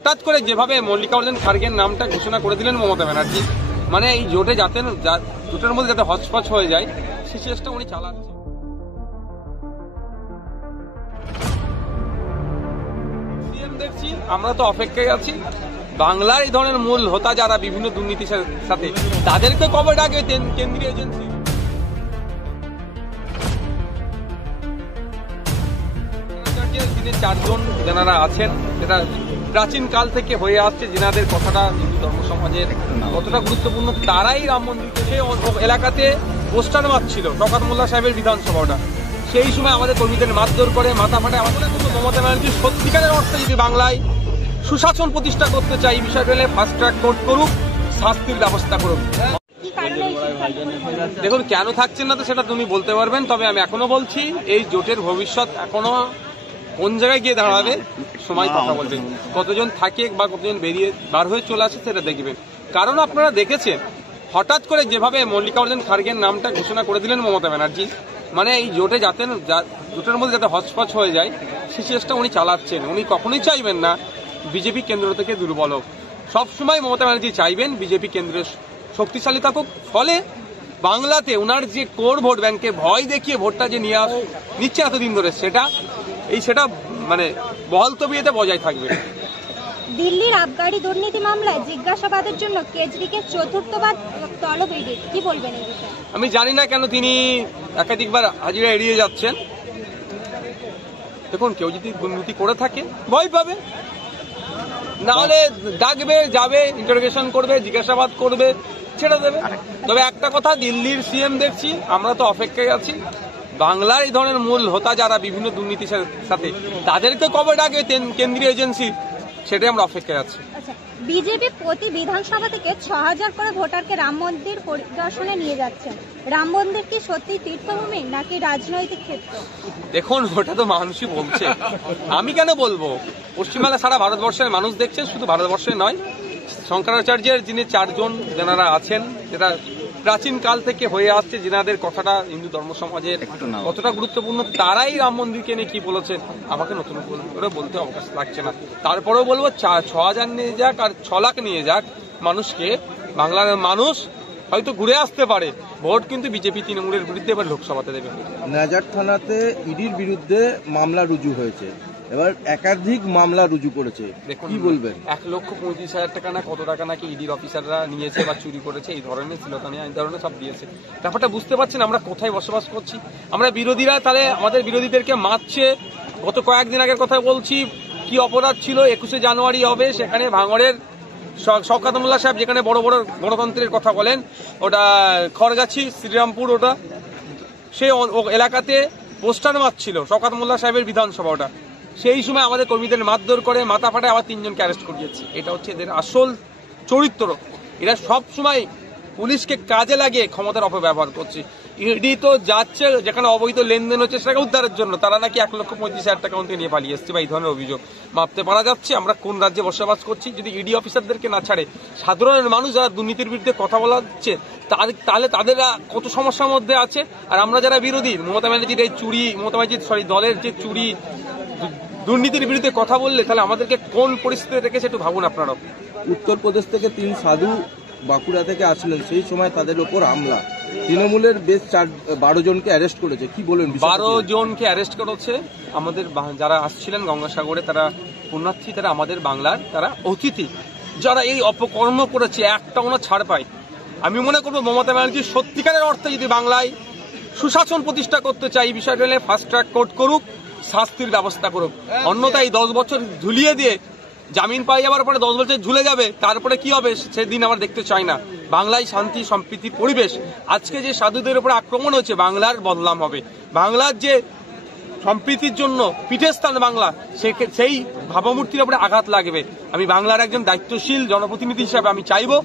হঠাৎ করে যেভাবে মল্লিকার্জুন খাড়গের নামটা ঘোষণা করে দিলেন মমতা ব্যানার্জি, মানে এই জোটে যাতে জোটের মধ্যে যাতে হচপচ হয়ে যায় সেই চেষ্টা উনি চালাচ্ছেন। সিএম দেখছি, আমরা তো অপেক্ষায় আছি। বাংলার এই ধরনের মূল হোতা যারা বিভিন্ন দুর্নীতির সাথে, তাদেরকে কবে ডাকে কেন্দ্রীয় এজেন্সি? চারজন যারা আছেন, সেটা প্রাচীন কাল থেকে হয়ে আসছে, যেনাদের কথাটা হিন্দু ধর্ম সমাজের কতটা গুরুত্বপূর্ণ, তারাই রাম মন্দিরকে সেই এলাকাতে পোস্টার মারছিল শওকত মোল্লা সাহেবের বিধানসভাটা। সেই সময় আমাদের কর্মীদের মারধর করে মাথা ফাটে। আমাদের মমতা ব্যানার্জি সত্যিকারের অর্থে যদি বাংলায় সুশাসন প্রতিষ্ঠা করতে চাই, এই বিষয় পেলে ফাস্ট ট্র্যাক কোর্ট করুক, শাস্তির ব্যবস্থা করুক। দেখুন, কেন থাকছেন না তো সেটা তুমি বলতে পারবেন, তবে আমি এখনো বলছি এই জোটের ভবিষ্যৎ এখনো কোন জায়গায় গিয়ে দাঁড়াবে সময় কথা বলবেন। কতজন থাকে বা কতজন বেরিয়ে বার হয়ে চলে আসে সেটা দেখবেন। কারণ আপনারা দেখেছেন হঠাৎ করে যেভাবে মল্লিকার্জুন খাড়গের নামটা ঘোষণা করে দিলেন মমতা ব্যানার্জি, মানে এই জোটে যাতে জোটের মধ্যে যাতে হচপচ হয়ে যায় সেই চেষ্টা উনি চালাচ্ছেন। উনি কখনোই চাইবেন না বিজেপি কেন্দ্র থেকে দুর্বল হোক। সবসময় মমতা ব্যানার্জি চাইবেন বিজেপি কেন্দ্রের শক্তিশালী থাকুক। ফলে বাংলাতে ওনার যে কোর ভোট ব্যাংকে ভয় দেখিয়ে ভোটটা যে নিচ্ছে এতদিন ধরে, সেটা মানে বহাল তবিয়তে বজায় থাকবে। দিল্লির আবগারি দুর্নীতি মামলায় জিজ্ঞাসাবাদের জন্য কেজরিকে চতুর্থবার তলব ইডি, কি বলবেন এই বিষয়ে? আমি জানি না কেন তিনি একাধিকবার হাজিরা এড়িয়ে যাচ্ছেন। দেখুন, কেউ যদি দুর্নীতি করে থাকে ভয় পাবে, নাহলে ডাকবে, যাবে, ইন্টারোগেশন করবে, জিজ্ঞাসাবাদ করবে, ছেড়ে দেবে। তবে একটা কথা, দিল্লির সিএম দেখছি, আমরা তো অপেক্ষায় আছি। বাংলার এই ধরনের মূল হোতা যারা বিভিন্ন দুর্নীতির সাথে, তাদেরকে কবে ডাকে কেন্দ্রীয় এজেন্সি, সেটাই আমরা অপেক্ষায় আছি। বিজেপি প্রতি বিধানসভা থেকে 6000 করে ভোটারকে রাম মন্দির পরিদর্শনে নিয়ে যাচ্ছেন। রাম মন্দির কি সত্যি তীর্থভূমি নাকি রাজনৈতিক ক্ষেত্র? দেখুন, ওটা তো মানুষই বলছে, আমি কেন বলবো? পশ্চিমবাংলা সারা ভারতবর্ষের মানুষ দেখছেন, শুধু ভারতবর্ষে নয়। শঙ্করাচার্যের যিনি চারজন যারা আছেন, সেটা প্রাচীন কাল থেকে হয়ে আসছে, যেনাদের কথাটা হিন্দু ধর্ম সমাজের কতটা গুরুত্বপূর্ণ, তারাই রাম মন্দিরকে নিয়ে কি বলেছেন আমাকে নতুন করে বলতে অবকাশ লাগছে না। তারপরেও বলবো 6000 নিয়ে যাক আর 6 লাখ নিয়ে যাক, মানুষকে, বাংলার মানুষ হয়তো ঘুরে আসতে পারে। ভোট কিন্তু বিজেপি তৃণমূলের বিরুদ্ধে এবার লোকসভাতে দেবে। নাজার থানাতে ইডির বিরুদ্ধে মামলা রুজু হয়েছে, এবার একাধিক মামলা রুজু করেছে, কি বলবেন? 1,35,000 টাকা না কত টাকা নাকি ইডির অফিসাররা নিয়েছে বা চুরি করেছে, এই ধরনের শ্লীলতাহানি এই ধরনের সব দিয়েছে। ব্যাপারটা বুঝতে পারছেন আমরা কোথায় বসবাস করছি? আমরা বিরোধীরা তাহলে আমাদের বিরোধীদেরকে মারছে। গত কয়েকদিন আগের কথা বলছি, কি অপরাধ ছিল, 21শে জানুয়ারি হবে, সেখানে ভাঙড়ের শওকত মোল্লা সাহেব যেখানে বড় বড় গণতন্ত্রের কথা বলেন, ওটা খড়গাছি শ্রীরামপুর, ওটা সেই এলাকাতে পোস্টার মারছিল শওকত মোল্লা সাহেবের বিধানসভাটা। সেই সময় আমাদের কর্মীদের মারধর করে মাথা ফাটে, আবার 3 জনকে অ্যারেস্ট করিয়েছে। এটা হচ্ছে এদের আসল চরিত্র। এরা সব সময় পুলিশকে কাজে লাগিয়ে ক্ষমতার অপব্যবহার করছে। ইডি তো যাচ্ছে যেখানে অবৈধ লেনদেন হচ্ছে সেটাকে উদ্ধারের জন্য, তারা নাকি 1,35,000 টাকা নিয়ে পালিয়ে এসছে বা এই ধরনের অভিযোগ। মাপতে পারা যাচ্ছে আমরা কোন রাজ্যে বসবাস করছি। যদি ইডি অফিসারদেরকে না ছাড়ে সাধারণ মানুষ যারা দুর্নীতির বিরুদ্ধে কথা বলা হচ্ছে, তাহলে তাদেরা কত সমস্যার মধ্যে আছে। আর আমরা যারা বিরোধী, মমতা ব্যানার্জির এই দলের যে চুরি দুর্নীতির বিরুদ্ধে কথা বললে, তাহলে আমাদেরকে কোন পরিস্থিতিতে রেখেছে একটু ভাবুন আপনারা। উত্তরপ্রদেশ থেকে 3 সাধু বাঁকুড়া থেকে আসলেন, সেই সময় তাদের ওপর হামলা, তৃণমূলের বেশ 12 জনকে অ্যারেস্ট করেছে, কি বলেন? 12 জনকে অ্যারেস্ট করেছে। আমাদের যারা আসছিলেন গঙ্গাসাগরে, তারা পুণ্যার্থী, তারা আমাদের বাংলার, তারা অতিথি, যারা এই অপকর্ম করেছে একটাও না ছাড় পায়। আমি মনে করবো মমতা ব্যানার্জি সত্যিকারের অর্থে যদি বাংলায় সুশাসন প্রতিষ্ঠা করতে চাই, এই বিষয় পেলে ফাস্ট ট্র্যাক কোর্ট করুক, শাস্তির ব্যবস্থা করুক। অন্যথায় 10 বছর ঝুলিয়ে দিয়ে জামিন পাই যাওয়ার পরে 10 বছর ঝুলে যাবে, তারপরে কি হবে সেদিন আমরা দেখতে চাই না। বাংলায় শান্তি সম্প্রীতি পরিবেশ, আজকে যে সাধুদের উপরে আক্রমণ হচ্ছে, বাংলার বদনাম হবে। বাংলার যে সম্প্রীতির জন্য পীঠস্থান বাংলা, সেই ভাবমূর্তির উপরে আঘাত লাগবে। আমি বাংলার একজন দায়িত্বশীল জনপ্রতিনিধি হিসাবে আমি চাইবো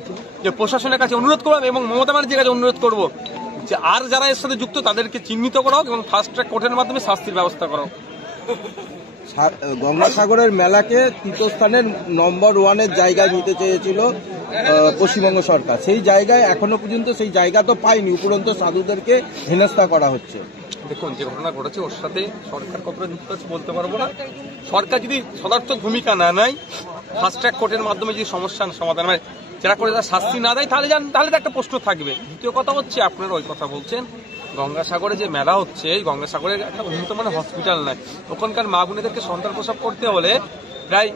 যে প্রশাসনের কাছে অনুরোধ করবো এবং মমতা ব্যানার্জির কাছে অনুরোধ করবো যে আর যারা এর সাথে যুক্ত তাদেরকে চিহ্নিত করা হোক এবং ফাস্ট ট্র্যাক কোর্টের মাধ্যমে শাস্তির ব্যবস্থা করা হোক। গঙ্গাসাগরের মেলাকে তীর্থস্থানের নম্বর 1-এর জায়গায় নিতে চেয়েছিল পশ্চিমবঙ্গ সরকার, সেই জায়গায় এখনো পর্যন্ত সেই জায়গা তো পায়নি, উপরন্তু সাধুদেরকে হেনস্থা করা হচ্ছে। দেখুন, যে ঘটনা ঘটেছে ওর সাথে সরকার কতটা যুক্ত আছে বলতে পারবো না। সরকার যদি সদার্থক ভূমিকা না নেয়, ফাস্ট ট্র্যাক কোর্টের মাধ্যমে যদি সমস্যার সমাধান হয়, যারা করে তার শাস্তি না দেয় তাহলে তো একটা প্রশ্ন থাকবে। দ্বিতীয় কথা হচ্ছে, আপনারা ওই কথা বলছেন গঙ্গাসাগরে যে মেলা হচ্ছে, এই গঙ্গাসাগরের একটা উন্নত মানের হসপিটাল নাই, ওখানকার মা বোনেদেরকে সন্তান প্রসব করতে হলে প্রায়